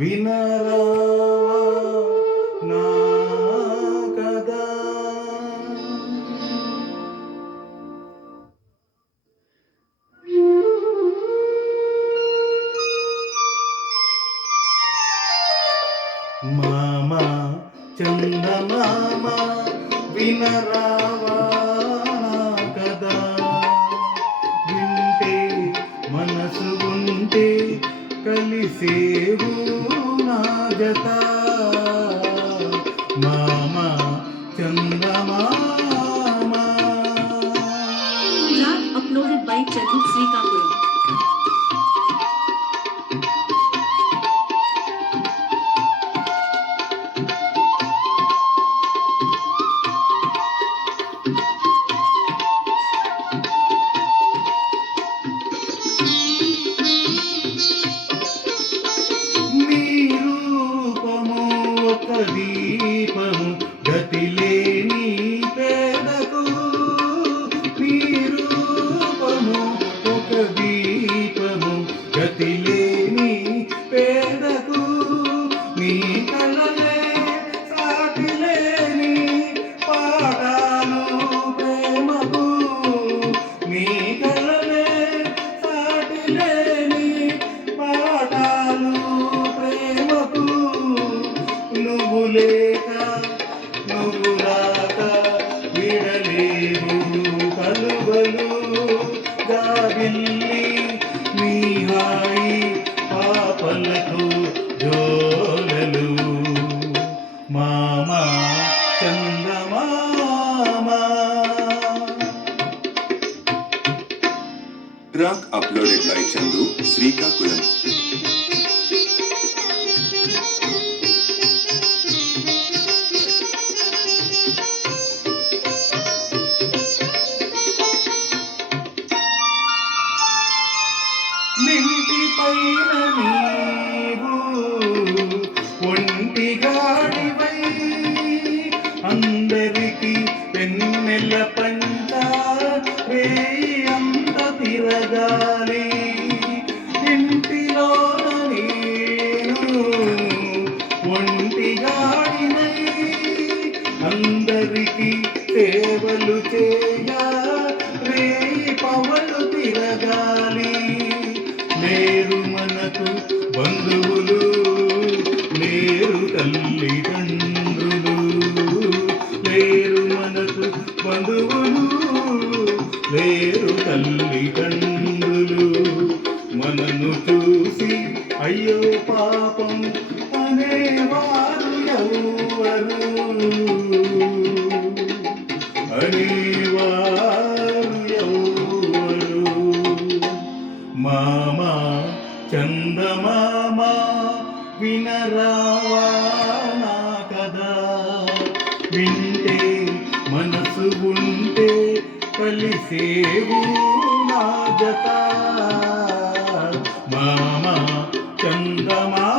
వినరావా నా కదా. మామా చందమామ వినరావా కదా. వింటే మనసు ఉంటే కలిసేవు నా జత. మామా చందమామ. Uploaded by Chandu Srikakulam. దీపము గతిలేని పేదకు. నీ రూపము ఒక దీపము గతిలేని పేదకు. నీ కలలే సాటిలేని పాఠాలు ప్రేమకు. నీ కలలే సాటిలేని పాఠాలు ప్రేమకు. నువ్వు లేక నువ్వు రాక విడలేవు కలువలు గావిల్లి. నీ హాయి పాపలతో జోలలు. మామా చందమామ. Track uploaded by Chandu Srikakulam. మింటి పైన నీవు ఒంటిగాడివై అందరికి పెన్నెల పంట రేయి అంత తిరగాలి. ఇంటిలోన నేను ఒంటిగాడినై అందరికి సేవలు చేయ రేయి పవలు తిరగాలి. లేరు మనకు బంధువులు లేరు తల్లిదండ్రులు. లేరు మనకు బంధువులు లేరు తల్లిదండ్రులు. మనను చూసి అయ్యో పాపం అనేవారు ఎవరు. అనేవారు ఎవరు. మామా చందమామ వినరావా నా కదా. వింటే మనసు ఉంటే కలిసేవు నా జత. మామా చందమామ.